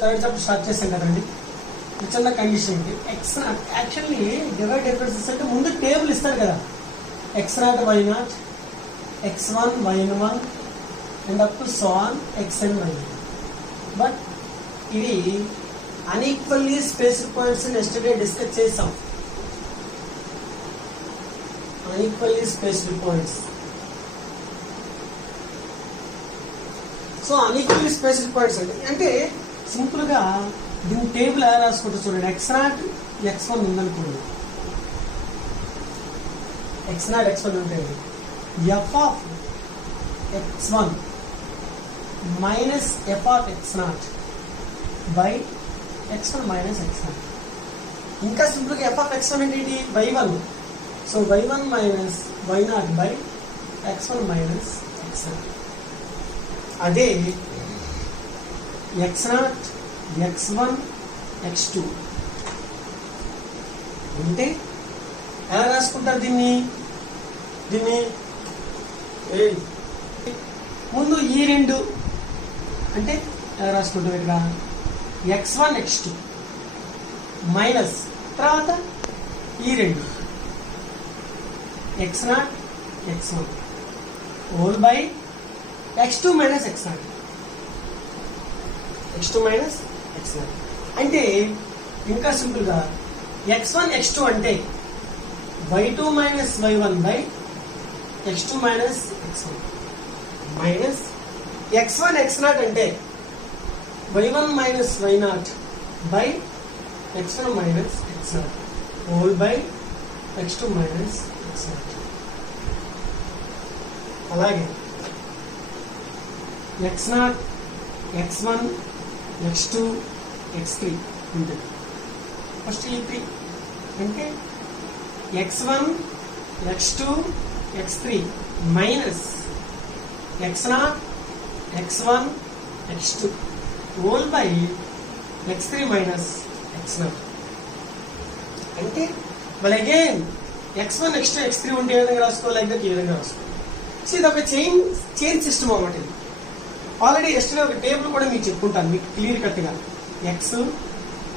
Third chapter start చేసాం కదండి. చిన్న condition x naught actually divide differences అంటే ముందు టేబుల్ ఇస్తాడు కదా, x naught y naught, x1 y1 and up to so on xn y. But ఇది unequally spaced points yesterday discuss చేసాం. Unequally spaced points. So unequally spaced points అంటే simple గా దీని table ఎలా రాసుకుంటూ చూడండి. ఎక్స్ నాట్ x1 ఉందనుకోండి, X naught x1 ఉంటే f of x1 minus f of x0 by x1 minus x0. ఇంకా సింపుల్గా f of x1 అంటే ఏంటి? y1. So y1 minus y0 by x1 minus x0. అదే x0 x1 x2 అంటే ఎలా రాసుకుంటారు దీన్ని? ముందు ఈ రెండు అంటే ఎలా రాసుకుంటాం? ఇక్కడ x1 x2 మైనస్ తర్వాత ఈ రెండు x0 x1 whole by x2 minus x0, x2 minus x0. అంటే ఇంకా సింపుల్గా x1 x2 అంటే y2 minus y1 by x2 minus x1 minus x1 x0 అంటే y1 minus y0 by x1 minus x0 whole by x2 minus x0. అలాగే x0 x1 x2 x3 ఉంటుంది. First ఈ 3 అంటే x1 x2 x3 minus x0 x1 x2 whole by x3 minus x0. అంటే మళ్ళీ again x1 x2 x3 ఉంటే ఏ విధంగా రాసుకోవాలి? Like that ఈ విధంగా రాసుకోవాలి. సో ఇది ఒక చైన్ సిస్టమ్ అన్నమాట. ఇది ఆల్రెడీ ఎస్టర్డే ఒక టేబుల్ కూడా మీకు చెప్పుకుంటాను, మీకు క్లియర్ కట్గా X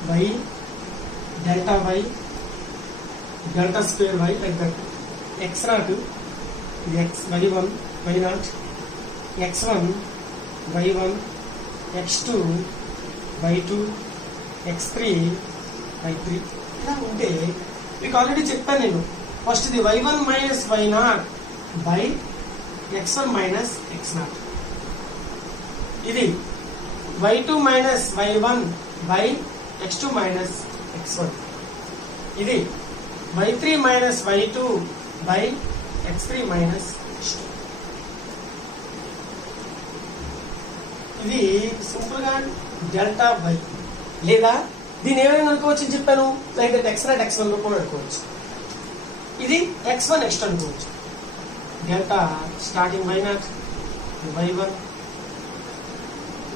Y delta Y delta square Y like that. x0 ఇది x y1 y0, x1 y1, x2 y2, x3 y3 ఇలా ఉంటే మీకు ఆల్రెడీ చెప్పాను నేను. ఫస్ట్ ఇది y1 minus y0 by x1 minus x0. ఇది y2 minus y1 by x2 minus x1. ఇది y3 minus y2 by x3 minus x2. ఇది simple గా డెల్టా వై. లేదా దీని ఏమైనా అనుకోవచ్చు అని చెప్పాను, లైక్ దట్ x0 x1 రూపంలో అనుకోవచ్చు. ఇది x1 x2 అనుకోవచ్చు. డెల్టా స్టార్టింగ్ y0 y1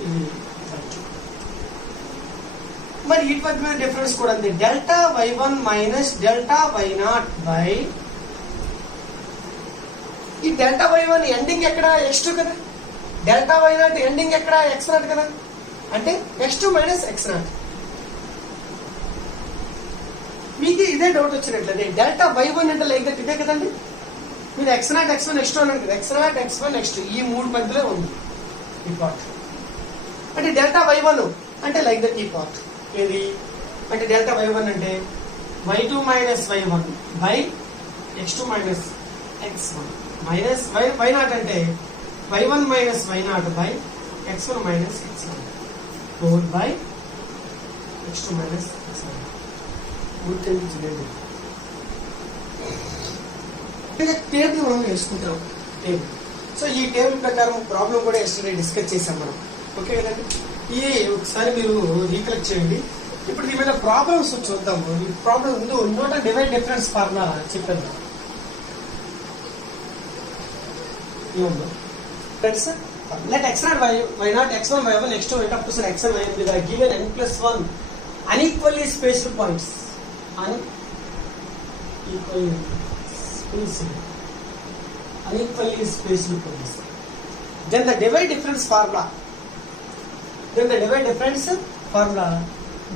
ఇది y2. మరి వీటి మధ్య డిఫరెన్స్ కూడా అంతే. Delta y1 minus delta y0 by ఈ డెల్టా y1 ఎండింగ్ ఎక్కడ? x2 కదా. డెల్టా y0 ఎండింగ్ ఎక్కడ? x0 కదా. అంటే x2 మైనస్ x0. మీకు ఇదే డౌట్ వచ్చినట్లయితే డెల్టా y1 అంటే లైక్ దట్ ఇదే కదండి. మీరు x0 x1 x2 అన్నారు కదా. x0 x1 x2 ఈ మూడు మధ్యలో ఉంది ఈ పార్ట్. అంటే డెల్టా y1 అంటే లైక్ దట్ ఈ పార్ట్ ఏది అంటే డెల్టా y1 అంటే y2 minus y1 by x2 minus x1 minus y0 అంటే y1 minus y0 by x1 minus x1 whole by x2 minus x1. Table మనం వేసుకుంటాం టేబుల్. సో ఈ table ప్రకారం ప్రాబ్లం కూడా ఎస్టర్డే డిస్కస్ చేసాం మనం. ఓకే కదండి. ఈ ఒకసారి మీరు రీకలెక్ట్ చేయండి. ఇప్పుడు దీని మీద ప్రాబ్లమ్స్ చూద్దాము. ఈ ప్రాబ్లం ముందు నోట్ డివైడ్ డిఫరెన్స్ ఫార్ములా చెప్పాను. Let x0 y0 x1 y1 x2 went up to xn y with a given n plus 1 unequally spaced points. Unequally spaced points. Then the divide difference formula. then the divide difference formula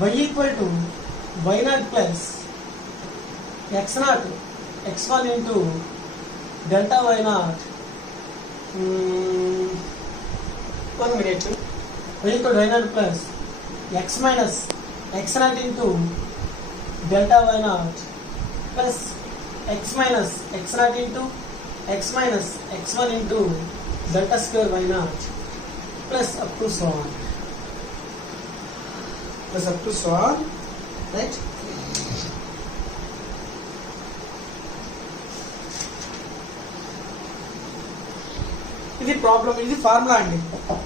y equal to y naught plus x naught x1 into delta y naught 1 minute y equal to y naught plus x minus x naught into delta y naught plus x minus x naught into x minus x1 into delta square y naught plus up to so on. Plus up to so on, right? ఇది problem, ఇది formula అండి.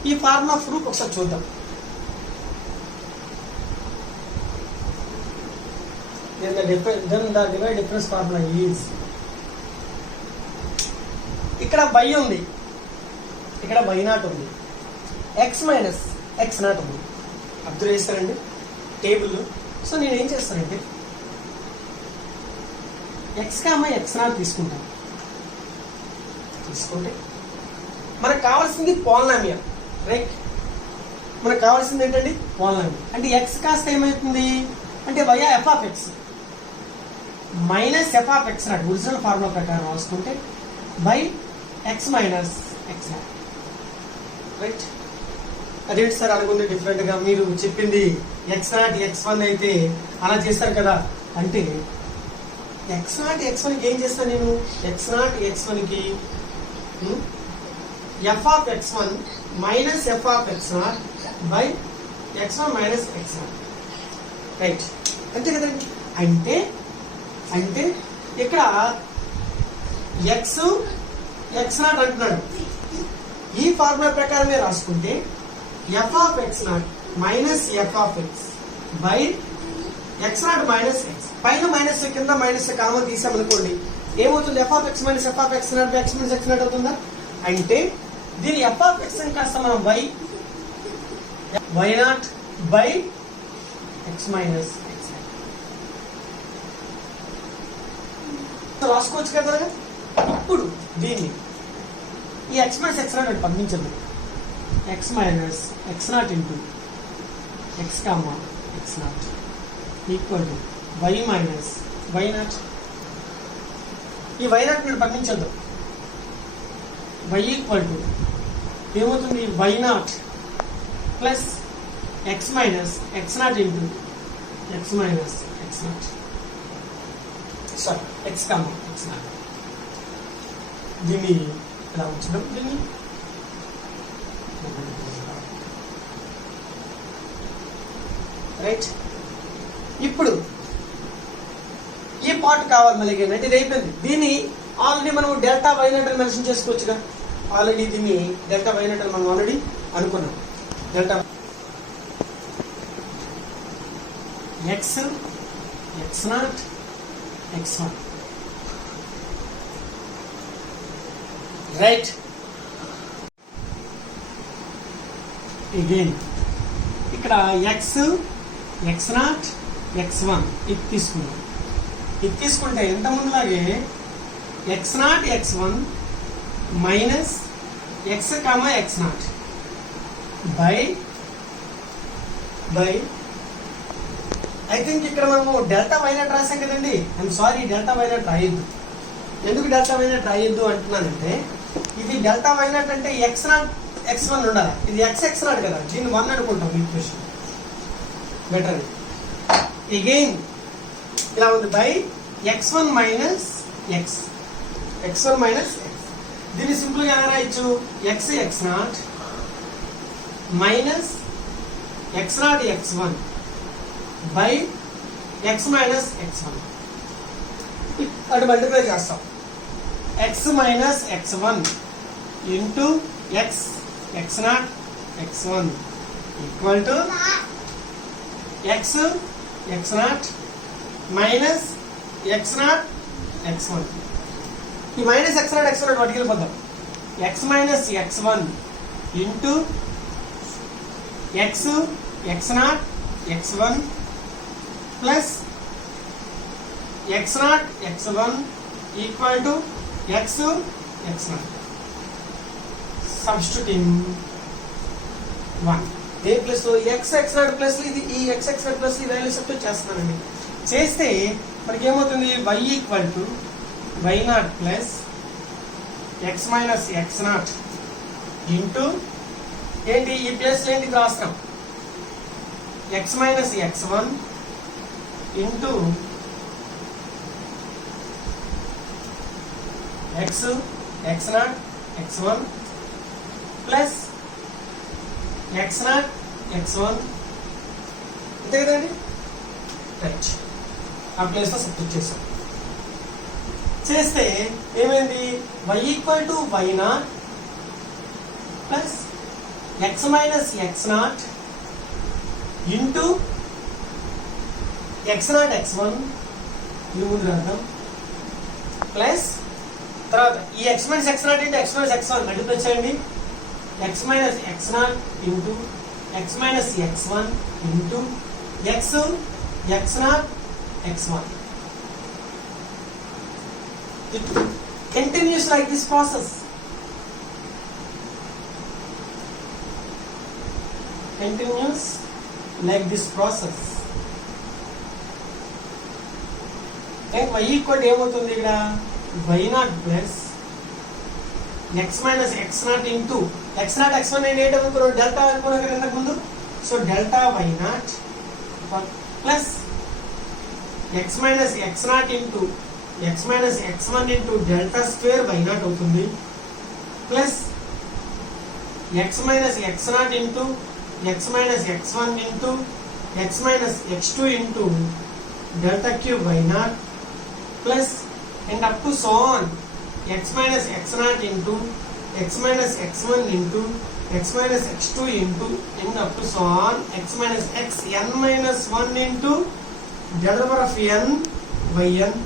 ఈ formula proof ఒకసారి చూద్దాం. Then the divide difference formula is ఇక్కడ y ఉంది, ఇక్కడ y not ఉంది, x మైనస్ x నాట్ ఉంది. అబ్జర్వ్ చేస్తారండి టేబుల్. సో నేను ఏం చేస్తానంటే x x నాట్ తీసుకుంటాను. తీసుకుంటే మనకు కావాల్సింది పాలినామియల్, రైట్? మనకు కావాల్సింది ఏంటండి? పాలినామియల్. అంటే x కాస్త ఏమవుతుంది అంటే y f of x minus f of x not original formula ప్రకారం రాసుకుంటే by x minus x naught, right? అదేంటి సార్ అనుకుంది డిఫరెంట్గా? మీరు చెప్పింది x నాట్ x1 అయితే అలా చేస్తారు కదా. అంటే x నాట్ x1కి ఏం చేస్తాను నేను? x నాట్ x1కి f of x1 minus f of x naught by x1 minus x naught, right? అంతే కదండి. అంటే ఇక్కడ x నాట్ అంటున్నాడు. ఈ ఫార్ములా ప్రకారమే రాసుకుంటే f of x not minus f of x by x not minus x. పైన మైనస్ కింద మైనస్ కామన్ తీసామనుకోండి ఏమవుతుంది? f of x minus f of x naught by x minus x not అవుతుందా? అంటే దీని f ఆఫ్ x అని కాస్త మనం y naught by x minus x naught రాసుకోవచ్చు కదా. ఇప్పుడు దీన్ని ఈ x మైనస్ x నాట్ పంపించదు. x minus x naught into x comma x naught equal to y minus y naught. ఈ y నాట్ మీరు పంపించద్దు. y ఈక్వల్ టు ఏమవుతుంది? y naught plus x minus x naught into x minus x naught, sorry x comma x naught. దీన్ని ఇలా ఉంచడం, దీన్ని right. ఇప్పుడు ఈ పార్ట్ కావాలి మళ్ళీ అంటే ఇది అయిపోయింది. దీన్ని ఆల్రెడీ మనం డెల్టా వై నాట్ అని మెన్షన్ చేసుకోవచ్చుగా. ఆల్రెడీ దీన్ని డెల్టా వై నాట్ అని మనం ఆల్రెడీ అనుకున్నాం. Delta x X naught x1, right? Again ఇక్కడ x x0 x1 ఇది తీసుకున్నాం. ఇది తీసుకుంటే ఎంత ముందులాగే x0 x1 minus x comma x0 by I think ఇక్కడ మనము డెల్టా వై నాట్ రాసాం కదండి. I'm sorry, delta why naught రాయొద్దు. ఎందుకు డెల్టా వై నాట్ రాయొద్దు అంటున్నానంటే ఇది డెల్టా వై నాట్ అంటే x0 x1 ఉండాలి. ఇది x0 కదా, దీన్ని 1 అనుకుంటాం. ఈ క్వశ్చన్ బెటర్. అగైన్ ఇలా ఉంది by x1 minus x1 minus x. దీన్ని సింపుల్గా ఎలా రాయొచ్చు? x x0 minus x0 x1 by x minus x1. అటు మల్టిప్లై చేస్తాం. x minus x1 into x x0 x1 equal to x x0 minus x0 x1. ఈ minus x0 x1 వాటికి వెళ్ళిపోతాం. x minus x1 into x x0 x1 plus x0 x1 equal to x x0. Substituting 1. A plus X X not plus ఇది ఈ X X not plus ఈ value substitute చేస్తున్నానండి. చేస్తే మనకి ఏమవుతుంది y equal to why not plus X minus X not into ఏంటి ఈ plus ఏంటి రాస్తాం X minus X one into X X not X one plus X not X one అంతే కదండి. రైట్, ఆ ప్లేస్ లో సబ్స్టిట్యూట్ చేసాం. చేస్తే ఏమైంది y equal to why not plus X minus X not into x not X one ఇది ముందు రాద్దాం ప్లస్ తర్వాత ఈ x minus X not into X minus X one multiply చేయండి x minus X not into X minus X one into X X not X one. It continues like this process. Continues like this process. And y equal to ఏమవుతుంది ఇక్కడ y naught plus X minus X not into x not X one ఏంటి అనుకున్నాం delta అనుకున్నాం కదా ఇంతకు ముందు. So delta why not plus X minus X not into X minus X one into delta square why naught అవుతుంది plus X minus X not into X minus X one into X minus X two into delta cube y not plus and up to so on X minus X not into X minus X one into X minus X two into and up to so on X minus X N minus one into del number of N by N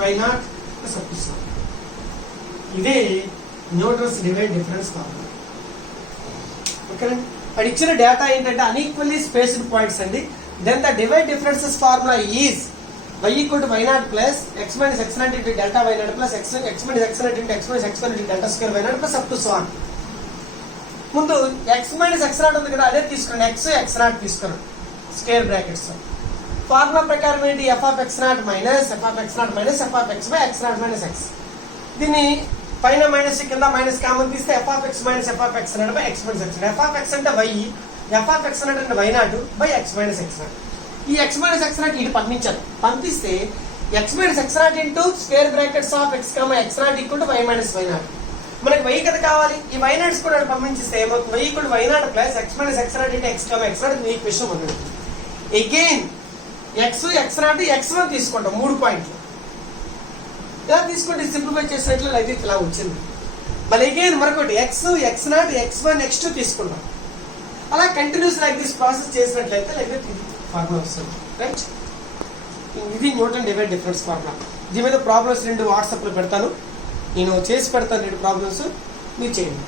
Y nought substitution. ఇదే Newton's divide difference formula. ఓకేనండి, అది ఇచ్చిన data ఏంటంటే unequally spaced points అండి. Then the divide differences formula is y equal to why not plus X minus X not into delta why not plus X minus X not into X minus X one into delta square why not plus up to so on. ముందు X minus X nought ఉంది కదా అదే తీసుకోండి, X X nought తీసుకోండి square brackets. Formula ప్రకారం ఏంటి F of X nought minus F of X nought minus F of X by X nought minus X. దీన్ని పైన మైనస్ కింద మైనస్ కామన్ తీస్తే F of X minus F of X nought by x minus x. F of x అంటే y, f of X naught అంటే y naught by x minus X naught. ఈ x minus X naught ఇటు పంపించాలి, పంపిస్తే x minus X not into square brackets of x comma x naught equal to y minus y naught. మనకి y కదా కావాలి, ఈ y naughts కూడా పంపించిస్తే ఏమవుతుంది y equal to why not plus X minus X not into x comma x not me equation ఉంటుంది. Again X X not X one తీసుకుంటాం 3 పాయింట్లు ఇలా తీసుకుంటే సింప్లిఫై చేసినట్లు అయితే ఇలా వచ్చింది. మళ్ళీ అగైన్ మరొకటి X X not X one X two తీసుకుంటాం. అలా కంటిన్యూస్ లైక్ దిస్ ప్రాసెస్ చేసినట్లయితే లైక్ ఫార్ములా వస్తుంది. రైట్, ఇది న్యూటన్ డివైడ్ డిఫరెన్స్ ఫార్ములా. దీని మీద ప్రాబ్లమ్స్ 2 వాట్సాప్లో పెడతాను, నేను చేసి పెడతాను 2 ప్రాబ్లమ్స్, మీరు చేయండి.